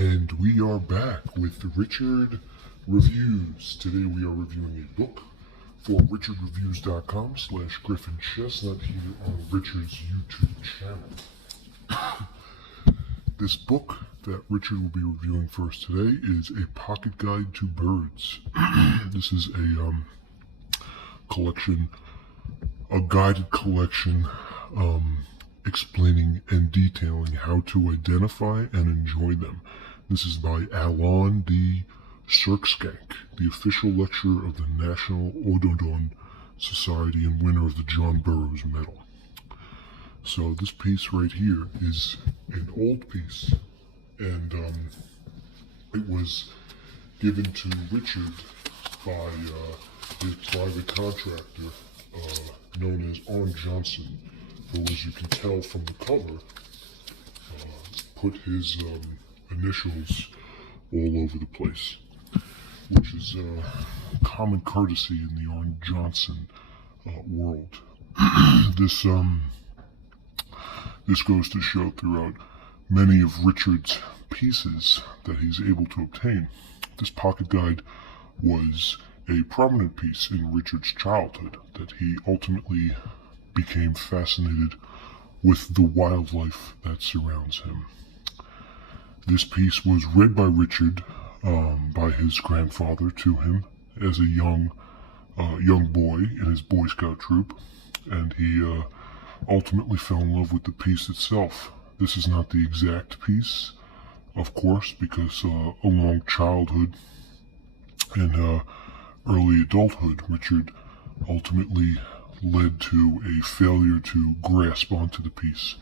And we are back with Richard Reviews. Today we are reviewing a book for richardreviews.com/GriffinChestnut here on Richard's YouTube channel. This book that Richard will be reviewing for us today is A Pocket Guide to Birds. This is a guided collection explaining and detailing how to identify and enjoy them. This is by Allan the Cruickshank, the official lecturer of the National Odonton Society and winner of the John Burroughs Medal. So this piece right here is an old piece, and it was given to Richard by his private contractor known as Allan Johnson, who, as you can tell from the cover, put his initials all over the place, which is common courtesy in the Allan Johnson world. This goes to show throughout many of Richard's pieces that he's able to obtain. This pocket guide was a prominent piece in Richard's childhood, that he ultimately became fascinated with the wildlife that surrounds him. This piece was read by Richard by his grandfather to him as a young boy in his Boy Scout troop, and he ultimately fell in love with the piece itself. This is not the exact piece, of course, because along childhood and early adulthood, Richard ultimately led to a failure to grasp onto the piece.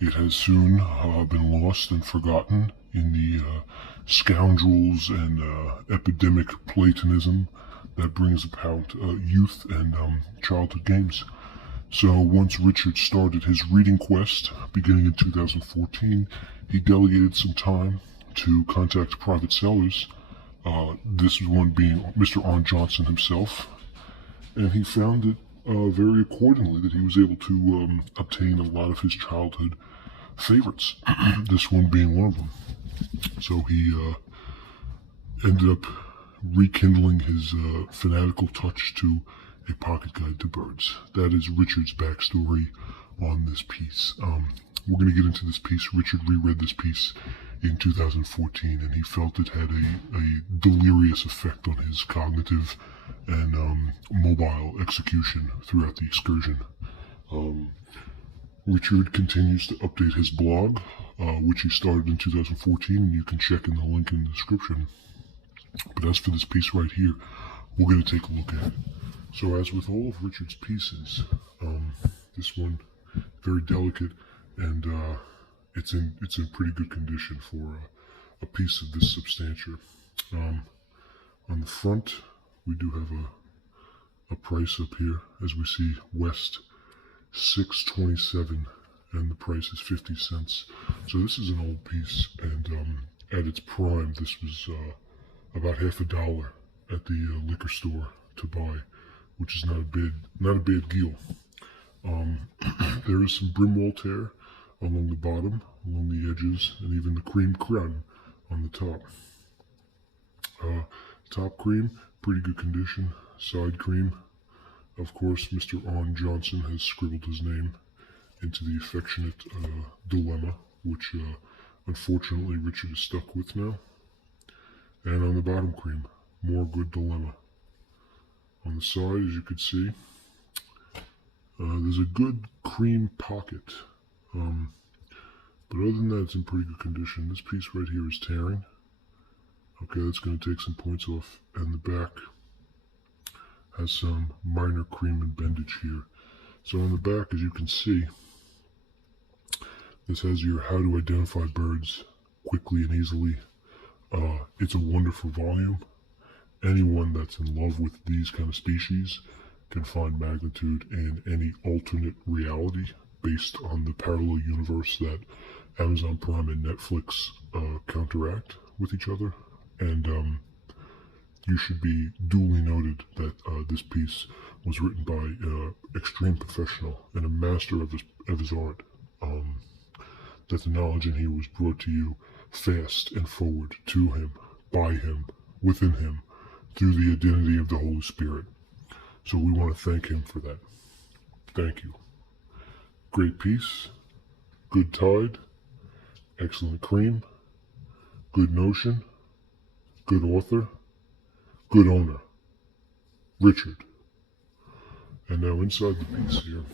It has soon been lost and forgotten in the scoundrels and epidemic Platonism that brings about youth and childhood games. So once Richard started his reading quest, beginning in 2014, he delegated some time to contact private sellers, this one being Mr. Allan Johnson himself, and he found it very accordingly that he was able to obtain a lot of his childhood favorites, this one being one of them. So he ended up rekindling his fanatical touch to A Pocket Guide to Birds. That is Richard's backstory on this piece. We're going to get into this piece. Richard reread this piece in 2014, and he felt it had a delirious effect on his cognitive and mobile execution throughout the excursion. Richard continues to update his blog, which he started in 2014, and you can check in the link in the description. But as for this piece right here, we're going to take a look at it. So as with all of Richard's pieces, this one, very delicate, and it's in pretty good condition for a piece of this substantia. On the front, we do have a price up here, as we see West $6.27, and the price is 50 cents. So this is an old piece, and at its prime, this was about $50 at the liquor store to buy, which is not a bad deal. There is some brimwall tear along the bottom, along the edges, and even the cream crown on the top. Top cream, pretty good condition. Side cream, of course, Mr. Allan Johnson has scribbled his name into the affectionate dilemma, which unfortunately Richard is stuck with now. And on the bottom cream, more good dilemma. On the side, as you can see, there's a good cream pocket. But other than that, it's in pretty good condition. This piece right here is tearing. Okay, that's going to take some points off. And the back has some minor cream and bendage here. So on the back, as you can see, this has your how to identify birds quickly and easily. It's a wonderful volume. Anyone that's in love with these kind of species can find magnitude in any alternate reality based on the parallel universe that Amazon Prime and Netflix counteract with each other. And you should be duly noted that this piece was written by an extreme professional and a master of his art. that the knowledge in here was brought to you fast and forward to him, by him, within him, through the identity of the Holy Spirit. So we want to thank him for that. Thank you. Great piece, good tide, excellent cream, good notion, good author, good owner, Richard. And now inside the piece here,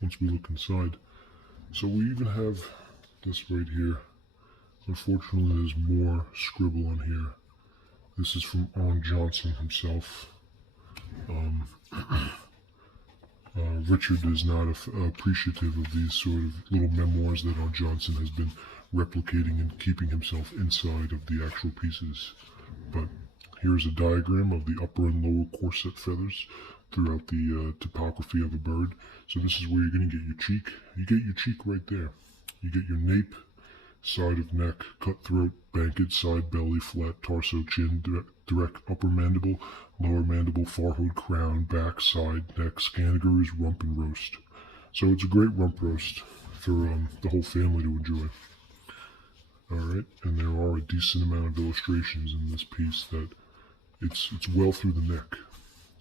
once we look inside, so we even have this right here. Unfortunately, there's more scribble on here. This is from Allan Johnson himself. Richard is not appreciative of these sort of little memoirs that Allan Johnson has been replicating and keeping himself inside of the actual pieces. But here's a diagram of the upper and lower corset feathers throughout the topography of a bird. So this is where you're going to get your cheek. You get your cheek right there. You get your nape, side of neck, cut throat, banked, side belly, flat torso, chin, direct upper mandible, lower mandible, forehead, crown, back, side, neck, scanagers, rump, and roast. So it's a great rump roast for the whole family to enjoy. Alright, and there are a decent amount of illustrations in this piece that it's well through the neck.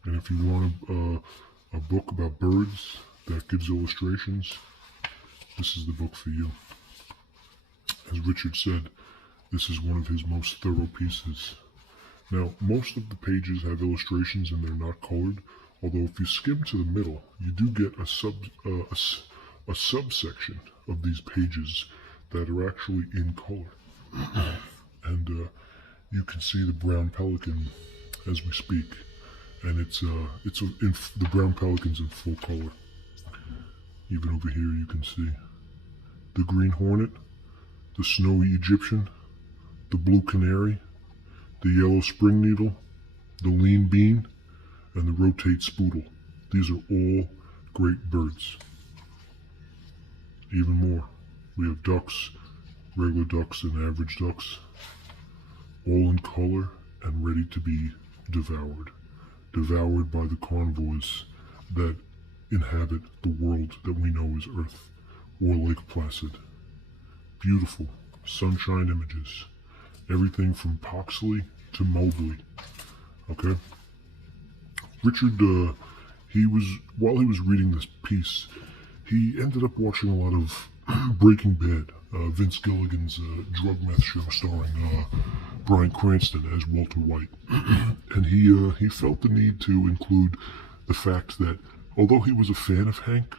And if you want a book about birds that gives illustrations, this is the book for you. As Richard said, this is one of his most thorough pieces. Now, most of the pages have illustrations and they're not colored, although if you skim to the middle, you do get a subsection of these pages that are actually in color. And you can see the brown pelican as we speak, and the brown pelican's in full color. Even over here you can see the green hornet, the snowy Egyptian, the blue canary, the yellow spring needle, the lean bean, and the rotate spoodle. These are all great birds. Even more, we have ducks, regular ducks and average ducks, all in color and ready to be devoured. Devoured by the carnivores that inhabit the world that we know as Earth, or Lake Placid. Beautiful sunshine images. Everything from Poxley to Mobley. Okay? Richard, while he was reading this piece, he ended up watching a lot of Breaking Bad, Vince Gilligan's drug meth show starring Bryan Cranston as Walter White. And he felt the need to include the fact that although he was a fan of Hank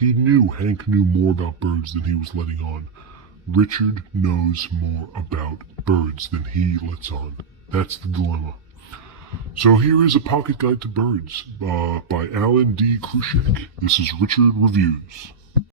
knew more about birds than he was letting on. Richard knows more about birds than he lets on. That's the dilemma. So here is a pocket guide to birds by Allan D. Cruickshank. This is Richard Reviews.